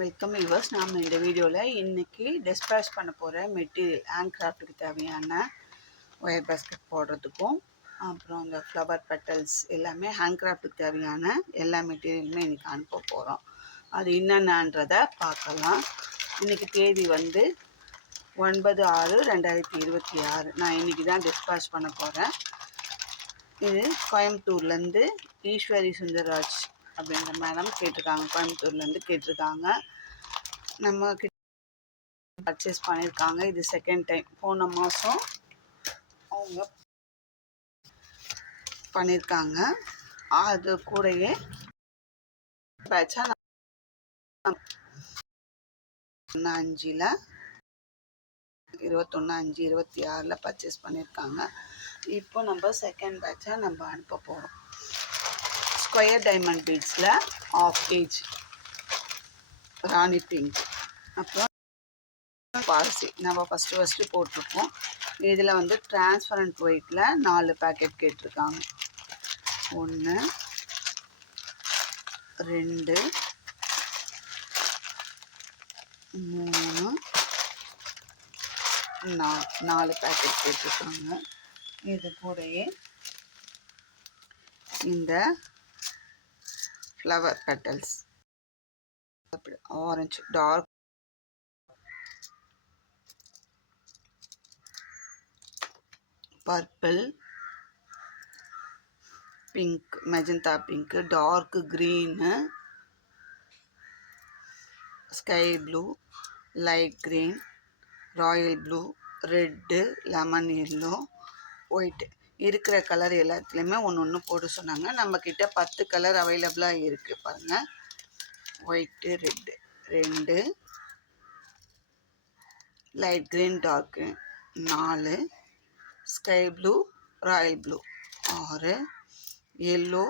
Welcome viewers. நாம் இந்த வீடியோவில் இன்றைக்கி டிஸ்பேச் பண்ண போகிற மெட்டீரியல் ஹேண்ட் கிராஃப்ட்டுக்கு தேவையான ஒயர் பேஸ்கெட் போடுறதுக்கும் அப்புறம் இந்த ஃப்ளவர் பெட்டல்ஸ் எல்லாமே ஹேண்ட் கிராஃப்ட்டுக்கு தேவையான எல்லா மெட்டீரியலுமே இன்றைக்கி அனுப்ப போகிறோம். அது என்னென்னன்றதை பார்க்கலாம். இன்றைக்கி தேதி வந்து 9/6/2026. நான் இன்றைக்கி தான் டிஸ்பேச் பண்ண போகிறேன். இது கோயம்புத்தூர்லேருந்து ஈஸ்வரி சுந்தர்ராஜ் அப்படின்ற மேடம் கேட்டிருக்காங்க. கோயம்புத்தூர்லேருந்து கேட்டிருக்காங்க. நம்ம கிட்ட பர்ச்சேஸ் பண்ணியிருக்காங்க. இது செகண்ட் டைம். போன மாதம் அவங்க பண்ணியிருக்காங்க. அது கூடயே பேட்சா 5ல் 21/5/26 பர்ச்சேஸ் பண்ணியிருக்காங்க. இப்போ நம்ம செகண்ட் பேட்சாக நம்ம அனுப்ப போகிறோம். ஸ்கொயர் டைமண்ட் பீட்ஸில் 1/2 kg ராணி பிங்க், அப்புறம் பாசி நம்ம ஃபஸ்ட்டு போட்டிருக்கோம். இதில் வந்து டிரான்ஸ்பரண்ட் ஒயிட்டில் 4 பேக்கெட் கேட்டிருக்காங்க. 1 2 3 4 பேக்கெட் கேட்டிருக்காங்க. இது கூடயே இந்த flower petals orange, dark purple, pink, magenta pink, dark green, sky blue, light green, royal blue, red, lemon yellow, white. இருக்கிற கலர் எல்லாத்துலேயுமே ஒன்று போட்டு சொன்னாங்க. நம்மக்கிட்ட 10 கலர் அவைலபிளாக இருக்குது பாருங்கள். White, red 2, light green, dark 4, sky blue, royal blue 6, yellow,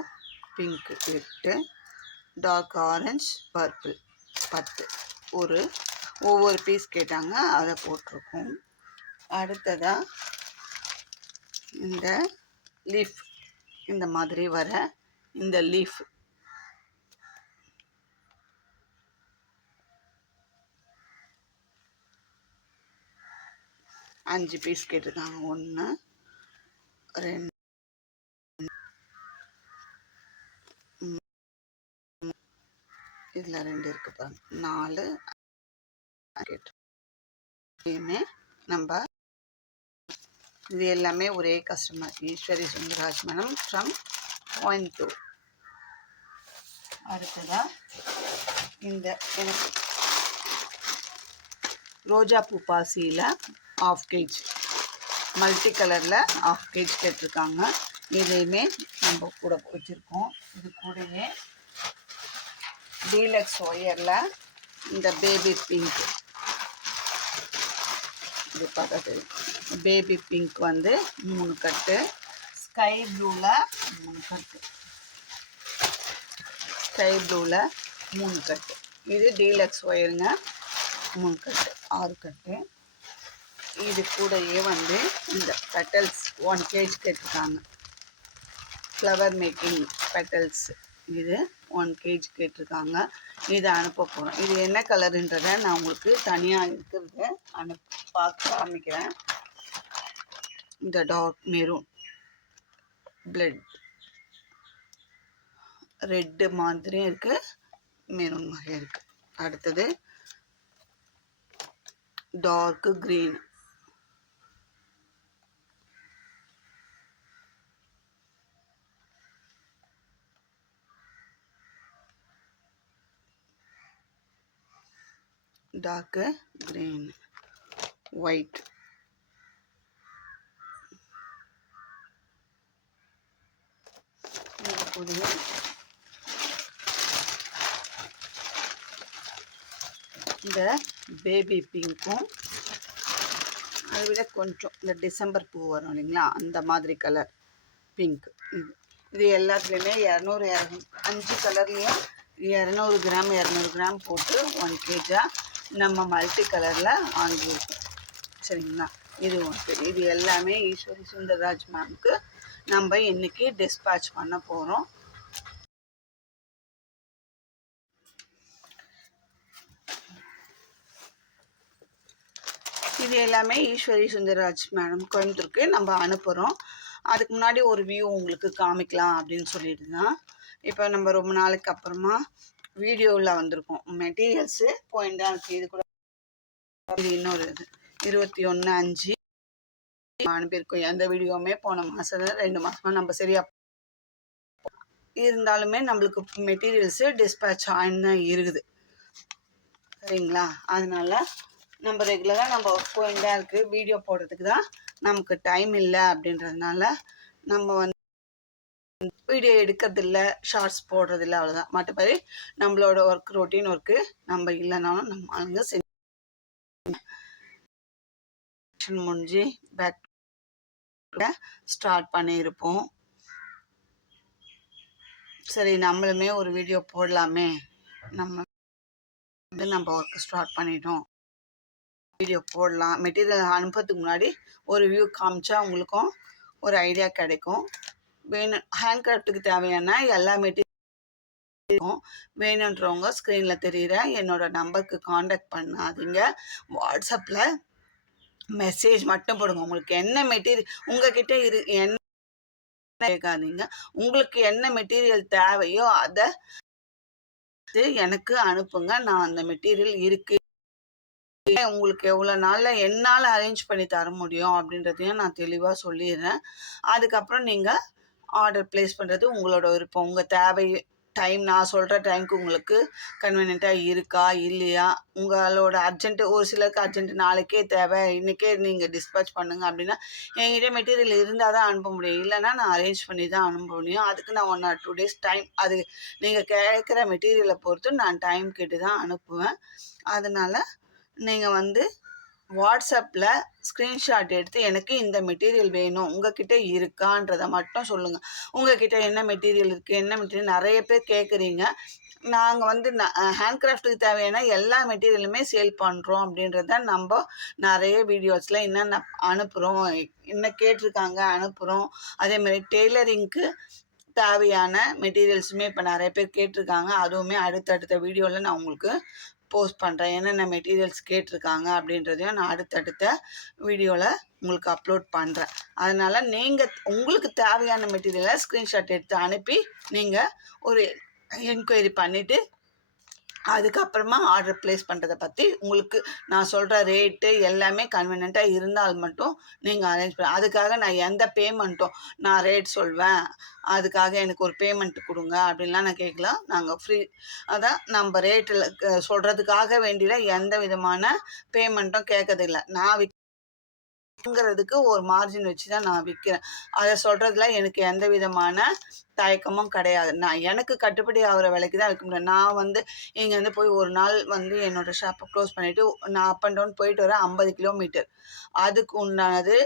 pink 8, dark orange, purple 10. ஒவ்வொரு பீஸ் கேட்டாங்க, அதை போட்டிருக்கோம். அடுத்ததாக இந்த லீஃப், இந்த மாதிரி வர இந்த லீஃப் 5 பீஸ் கேட்டிருக்காங்க. 1 2 இதில் 2 இருக்குது பாருங்க. 4 கேட்டுமே நம்ம இது எல்லாமே ஒரே customer, Eswari Sundaraj madam from Coimbatore. அடுத்ததாக இந்த எனக்கு ரோஜா பூ பாசியில் 1/2 kg மல்டி கலரில் 1/2 kg கேட்டிருக்காங்க. இதையுமே நம்ம கூட வச்சுருக்கோம். இது கூடயே டீலக்ஸ் ஒயரில் இந்த பேபி பிங்க், இது பார்த்தா தெரியும். பேபி பிங்க் வந்து 3 கட்டு, ஸ்கை ப்ளூவில் 3 கட்டு, ஸ்கை ப்ளூவில் 3 கட்டு. இது டீலக்ஸ் ஒயருங்க. 3 கட்டு 6 கட்டு. இது கூடயே வந்து இந்த பெட்டல்ஸ் 1 kg கேட்டிருக்காங்க. ஃப்ளவர் மேக்கிங் பெட்டல்ஸ் இது 1 kg கேட்டிருக்காங்க. இதை அனுப்ப போகிறோம். இது என்ன கலருன்றதை நான் உங்களுக்கு தனியாக இருக்கிறத பார்த்து காமிக்கிறேன். இந்த டார்க் மெரூன், பிளட் ரெட்டு மாதிரியும் இருக்குது, மெரூன் மாதிரி இருக்குது. அடுத்தது dark green, dark green, white, கூடிய இந்த பேபி பிங்க்கும், அதை விட கொஞ்சம் இந்த டிசம்பர் பூ வரும் இல்லைங்களா, அந்த மாதிரி கலர் பிங்க். இது எல்லாத்துலேயுமே 200 5 கலர்லேயும் 200 கிராம் 200 கிராம் போட்டு 1 kg நம்ம மல்டி கலரில் வாங்கியிருக்கோம். சரிங்களா? இது ஒன்று. இது எல்லாமே ஈஸ்வரி சுந்தர்ராஜ் மேம்க்கு நம்ம இன்றைக்கி டிஸ்பேச் பண்ண போகிறோம். இது எல்லாமே ஈஸ்வரி சுந்தரராஜ் மேடம் கோயம்புத்தூருக்கு நம்ம அனுப்புகிறோம். அதுக்கு முன்னாடி ஒரு வியூ உங்களுக்கு காமிக்கலாம் அப்படின்னு சொல்லிட்டு தான் இப்போ நம்ம ரொம்ப நாளைக்கு அப்புறமா வீடியோவில் வந்திருக்கோம். மெட்டீரியல்ஸு போயிட்டு தான் இருக்குது. இது கூட இது இன்னொரு இது 21/5 அனுப்பியிருக்கோம். எந்த வீடியோவுமே போன மாதம் 2 மாதமாக நம்ம சரியாக இருந்தாலுமே நம்மளுக்கு மெட்டீரியல்ஸு டிஸ்பேட்ச் ஆகின்னு தான் இருக்குது. சரிங்களா? அதனால நம்ம ரெகுலராக நம்ம ஒர்க் போயிட்டு தான் இருக்குது. வீடியோ போடுறதுக்கு தான் நமக்கு டைம் இல்லை அப்படின்றதுனால நம்ம வந்து வீடியோ எடுக்கிறதில்ல, ஷார்ட்ஸ் போடுறதில்ல, அவ்வளோதான். மற்றபடி நம்மளோட ஒர்க் ரொட்டீன் ஒர்க்கு நம்ம இல்லைனாலும் நம்ம ஆளுங்க செஞ்சு முடிஞ்சு பேக் ஸ்டார்ட் பண்ணியிருப்போம். சரி நம்மளுமே ஒரு வீடியோ போடலாமே, நம்ம ஒர்க் ஸ்டார்ட் பண்ணிட்டோம், வீடியோ போடலாம். மெட்டீரியல் அனுப்புறதுக்கு முன்னாடி ஒரு வியூ காமிச்சா உங்களுக்கும் ஒரு ஐடியா கிடைக்கும். வேணும் ஹேண்ட் கிராஃப்ட்டுக்கு தேவையான எல்லா மெட்டீரியலும் வேணுன்றவங்க ஸ்க்ரீனில் தெரிகிற என்னோட நம்பருக்கு காண்டாக்ட் பண்ணாதீங்க. வாட்ஸ்அப்பில் மெசேஜ் மட்டும் போடுங்க. உங்களுக்கு என்ன மெட்டீரியல் உங்ககிட்ட என்ன கேட்காதீங்க. உங்களுக்கு என்ன மெட்டீரியல் தேவையோ அதை எனக்கு அனுப்புங்க. நான் அந்த மெட்டீரியல் இருக்கு, உங்களுக்கு எவ்வளோ நாளில் என்னால் அரேஞ்ச் பண்ணி தர முடியும் அப்படின்றதையும் நான் தெளிவாக சொல்லிடுறேன். அதுக்கப்புறம் நீங்கள் ஆர்டர் ப்ளேஸ் பண்ணுறது உங்களோட விருப்பம். உங்கள் தேவை டைம் நான் சொல்கிற டைமுக்கு உங்களுக்கு கன்வீனியண்ட்டாக இருக்கா இல்லையா, உங்களோட அர்ஜென்ட்டு ஒரு சிலருக்கு அர்ஜென்ட்டு நாளைக்கே தேவை, இன்றைக்கே நீங்கள் டிஸ்பேச் பண்ணுங்கள் அப்படின்னா என்கிட்ட மெட்டீரியல் இருந்தால் தான் அனுப்ப முடியும். இல்லைன்னா நான் அரேஞ்ச் பண்ணி தான் அனுப்ப முடியும். அதுக்கு நான் 1 or 2 days டைம், அது நீங்கள் கேட்குற மெட்டீரியலை பொறுத்து நான் டைம் கேட்டு தான் அனுப்புவேன். அதனால் நீங்கள் வந்து வாட்ஸ்அப்பில் ஸ்க்ரீன்ஷாட் எடுத்து எனக்கு இந்த மெட்டீரியல் வேணும், உங்ககிட்ட இருக்கான்றதை மட்டும் சொல்லுங்கள். உங்ககிட்ட என்ன மெட்டீரியல் இருக்குது, என்ன மெட்டீரியல் நிறைய பேர் கேட்குறீங்க. நாங்கள் வந்து ஹேண்ட் கிராஃப்ட்டுக்கு தேவையான எல்லா மெட்டீரியலுமே சேல் பண்ணுறோம் அப்படின்றத நம்ம நிறைய வீடியோஸில் என்னென்ன அனுப்புகிறோம், என்ன கேட்டிருக்காங்க அனுப்புகிறோம். அதேமாதிரி டெய்லரிங்க்கு தேவையான மெட்டீரியல்ஸுமே இப்போ நிறைய பேர் கேட்டிருக்காங்க. அதுவுமே அடுத்தடுத்த வீடியோவில் நான் உங்களுக்கு போஸ்ட் பண்ணுறேன். என்னென்ன மெட்டீரியல்ஸ் கேட்டிருக்காங்க அப்படின்றதையும் நான் அடுத்தடுத்த வீடியோவில் உங்களுக்கு அப்லோட் பண்ணுறேன். அதனால் நீங்கள் உங்களுக்கு தேவையான மெட்டீரியலை ஸ்க்ரீன்ஷாட் எடுத்து அனுப்பி நீங்கள் ஒரு என்கொயரி பண்ணிவிட்டு அதுக்கப்புறமா ஆர்டர் ப்ளேஸ் பண்ணுறதை பற்றி உங்களுக்கு நான் சொல்கிற ரேட்டு எல்லாமே கன்வீனியண்ட்டாக இருந்தால் மட்டும் நீங்கள் அரேஞ்ச் பண்ண. அதுக்காக நான் எந்த பேமெண்ட்டும் நான் ரேட் சொல்வேன், அதுக்காக எனக்கு ஒரு பேமெண்ட் கொடுங்க அப்படின்லாம் நான் கேட்கலாம். நாங்கள் ஃப்ரீ அதான் நம்ம ரேட்டில் சொல்கிறதுக்காக வேண்டிய எந்த விதமான பேமெண்ட்டும் கேட்கறதில்லை. நான் விற்கிறதுக்கு ஒரு மார்ஜின் வச்சு தான் நான் விற்கிறேன். அதை சொல்கிறதுல எனக்கு எந்த விதமான தயக்கமும் கிடையாது. நான் எனக்கு கட்டுப்படி ஆகிற விலைக்கு தான் விற்க முடியும். நான் வந்து இங்கேருந்து போய் ஒரு நாள் வந்து என்னோடய ஷாப்பை க்ளோஸ் பண்ணிவிட்டு நான் அப் அண்ட் டவுன் போயிட்டு வரேன் 50 கிலோமீட்டர். அதுக்கு உண்டானது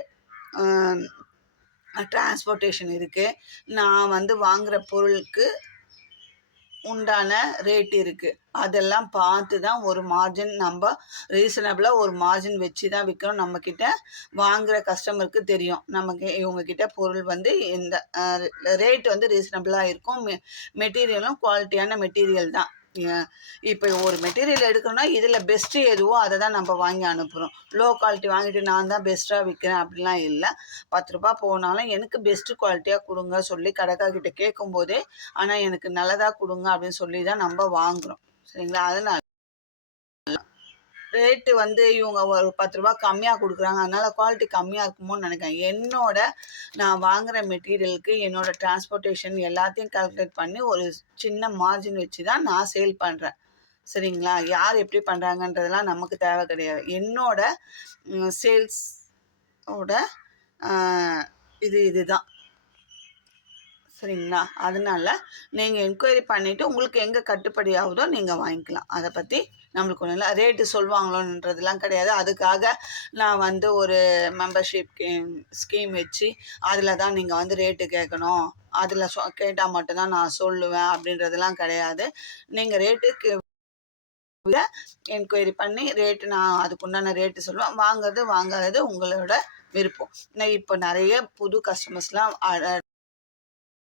டிரான்ஸ்போர்ட்டேஷன் இருக்குது. நான் வந்து வாங்குகிற பொருளுக்கு உண்டான ரேட் இருக்குது. அதெல்லாம் பார்த்து தான் ஒரு மார்ஜின் நம்ம ரீசனபிளாக ஒரு மார்ஜின் வச்சு தான் விற்கிறோம். நம்மக்கிட்ட வாங்குகிற கஸ்டமருக்கு தெரியும் நமக்கு இவங்கக்கிட்ட பொருள் வந்து இந்த ரேட் வந்து ரீசனபிளாக இருக்கும். மெட்டீரியலும் குவாலிட்டியான மெட்டீரியல் தான். இப்போ ஒரு மெட்டீரியல் எடுக்கணும்னா இதில் பெஸ்ட்டு எதுவோ அதை தான் நம்ம வாங்கி அனுப்புகிறோம். லோ குவாலிட்டி வாங்கிட்டு நான் தான் பெஸ்ட்டாக விற்கிறேன் அப்படிலாம் இல்லை. 10 ரூபா போனாலும் எனக்கு பெஸ்ட்டு குவாலிட்டியாக கொடுங்க சொல்லி கடைக்காரர்கிட்ட கேட்கும்போதே ஆனால் எனக்கு நல்லதாக கொடுங்க அப்படின்னு சொல்லி தான் நம்ம வாங்குகிறோம். சரிங்களா? அதனால் ரேட்டு வந்து இவங்க ஒரு 10 ரூபா கம்மியாக கொடுக்குறாங்க, அதனால் குவாலிட்டி கம்மியாக இருக்குமோன்னு நினைக்கிறேன். நான் வாங்குகிற மெட்டீரியலுக்கு என்னோடய டிரான்ஸ்போர்ட்டேஷன் எல்லாத்தையும் கால்குலேட் பண்ணி ஒரு சின்ன மார்ஜின் வச்சு தான் நான் சேல் பண்ணுறேன். சரிங்களா? யார் எப்படி பண்ணுறாங்கன்றதெல்லாம் நமக்கு தேவை கிடையாது. என்னோட சேல்ஸோட இதுதான். சரிங்களா? அதனால் நீங்கள் என்கொயரி பண்ணிவிட்டு உங்களுக்கு எங்கே கட்டுப்படி ஆகுதோ நீங்கள் வாங்கிக்கலாம். அதை பற்றி நம்மளுக்கு ஒன்றும் இல்லை. ரேட்டு சொல்லுவாங்களோன்றதுலாம் கிடையாது. அதுக்காக நான் வந்து ஒரு மெம்பர்ஷிப் ஸ்கீம் வச்சு அதில் தான் நீங்கள் வந்து ரேட்டு கேட்கணும், அதில் கேட்டால் மட்டும்தான் நான் சொல்லுவேன் அப்படின்றதெல்லாம் கிடையாது. நீங்கள் ரேட்டுக்கு என்கொயரி பண்ணி ரேட்டு நான் அதுக்குண்டான ரேட்டு சொல்லுவேன். வாங்காதது உங்களோட விருப்பம். இப்போ நிறைய புது கஸ்டமர்ஸ்லாம்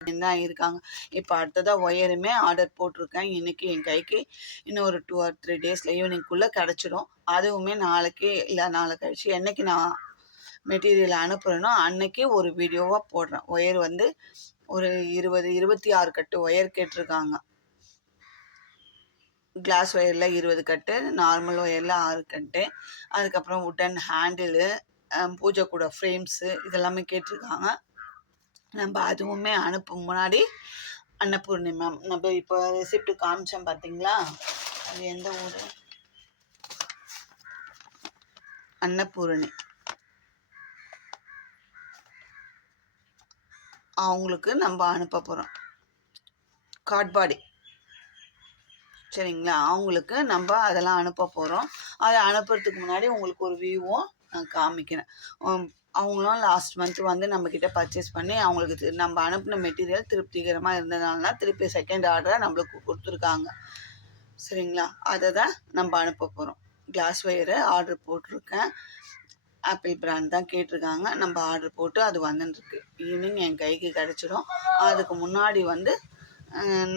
தான் இருக்காங்க. இப்போ அடுத்ததாக ஒயருமே ஆர்டர் போட்டிருக்கேன். இன்றைக்கி என் கைக்கு இன்னும் ஒரு 2 or 3 டேஸில் ஈவினிங்குள்ளே கிடச்சிடும். அதுவுமே நாளைக்கு இல்லை நாளை கழிச்சு என்னைக்கு நான் மெட்டீரியல் அனுப்புகிறேனோ அன்னைக்கு ஒரு வீடியோவாக போடுறேன். ஒயர் வந்து ஒரு 26 கட்டு ஒயர் கேட்டிருக்காங்க. கிளாஸ் ஒயரில் 20 கட்டு, நார்மல் ஒயரில் 6 கட்டு, அதுக்கப்புறம் உட்டன் ஹேண்டிலு, பூஜை கூட ஃப்ரேம்ஸு இதெல்லாமே கேட்டிருக்காங்க. நம்ம அதுவுமே அனுப்பும் முன்னாடி அன்னபூர்ணி மேம் நம்ம இப்போ ரெசிப்ட் காமிச்சோம் பார்த்தீங்களா, அது எந்த ஊர்? அன்னபூரணி. அவங்களுக்கு நம்ம அனுப்ப போகிறோம் காட்பாடி, சரிங்களா? அவங்களுக்கு நம்ம அதெல்லாம் அனுப்ப போகிறோம். அதை அனுப்புறதுக்கு முன்னாடி உங்களுக்கு ஒரு வியூவும் நான் காமிக்கிறேன். அவங்களும் லாஸ்ட் மந்த் வந்து நம்மக்கிட்ட பர்ச்சேஸ் பண்ணி அவங்களுக்கு நம்ம அனுப்பின மெட்டீரியல் திருப்திகரமாக இருந்ததுனால தான் திருப்பி செகண்ட் ஆர்டரை நம்மளுக்கு கொடுத்துருக்காங்க, சரிங்களா? அதை தான் நம்ம அனுப்ப போகிறோம். கிளாஸ் ஒயரு ஆர்டர் போட்டிருக்கேன். ஆப்பிள் பிராண்ட் தான் கேட்டிருக்காங்க. நம்ம ஆர்டர் போட்டு அது வந்துட்டுருக்கு. ஈவினிங் என் கைக்கு கிடச்சிடும். அதுக்கு முன்னாடி வந்து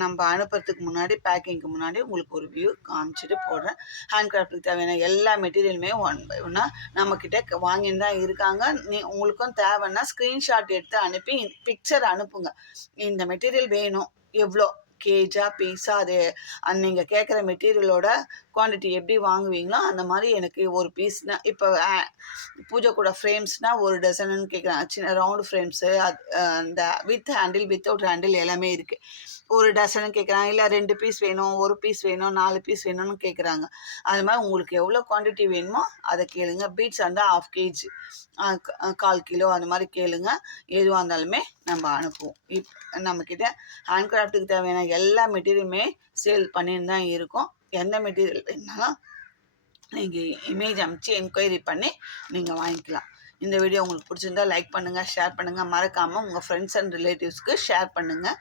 நம்ம அனுப்புறதுக்கு முன்னாடி பேக்கிங்க்கு முன்னாடி உங்களுக்கு ஒரு வியூ காமிச்சிட்டு போடுறேன். ஹேண்ட் கிராஃப்ட்டுக்கு தேவையான எல்லா மெட்டீரியலுமே ஒன் பை ஒன்னாக நம்மக்கிட்ட வாங்கின்னு தான் இருக்காங்க. உங்களுக்கும் தேவைன்னா ஸ்க்ரீன்ஷாட் எடுத்து அனுப்பி பிக்சர் அனுப்புங்க. இந்த மெட்டீரியல் வேணும், எவ்வளோ கேஜா பீஸா, அது நீங்கள் கேட்குற மெட்டீரியலோட குவான்டிட்டி எப்படி வாங்குவீங்களோ அந்த மாதிரி எனக்கு ஒரு பீஸ்னால், இப்போ பூஜை கூட ஃப்ரேம்ஸ்னால் ஒரு டசனுன்னு கேட்குறாங்க. சின்ன ரவுண்டு ஃப்ரேம்ஸு, அது அந்த வித் ஹேண்டில் வித்தவுட் ஹேண்டில் எல்லாமே இருக்குது. ஒரு டசனு கேட்குறாங்க, இல்லை 2 பீஸ் வேணும், 1 பீஸ் வேணும், 4 பீஸ் வேணும்னு கேட்குறாங்க. அது மாதிரி உங்களுக்கு எவ்வளோ குவான்டிட்டி வேணுமோ அதை கேளுங்க. பீட்ஸ் வந்து 1/2 kg, 1/4 கிலோ அந்த மாதிரி கேளுங்க. எதுவாக இருந்தாலுமே நம்ம அனுப்புவோம். நம்மக்கிட்ட ஹேண்ட் கிராஃப்ட்டுக்கு தேவையான எல்லா மெட்டீரியலுமே சேல் பண்ணின்னு தான் இருக்கும். எந்த மெட்டீரியல் வேணுனாலும் நீங்கள் இமேஜ் அனுப்பிச்சு என்கொயரி பண்ணி நீங்கள் வாங்கிக்கலாம். இந்த வீடியோ உங்களுக்கு பிடிச்சிருந்தா லைக் பண்ணுங்கள், ஷேர் பண்ணுங்கள். மறக்காமல் உங்கள் ஃப்ரெண்ட்ஸ் அண்ட் ரிலேட்டிவ்ஸ்க்கு ஷேர் பண்ணுங்கள்.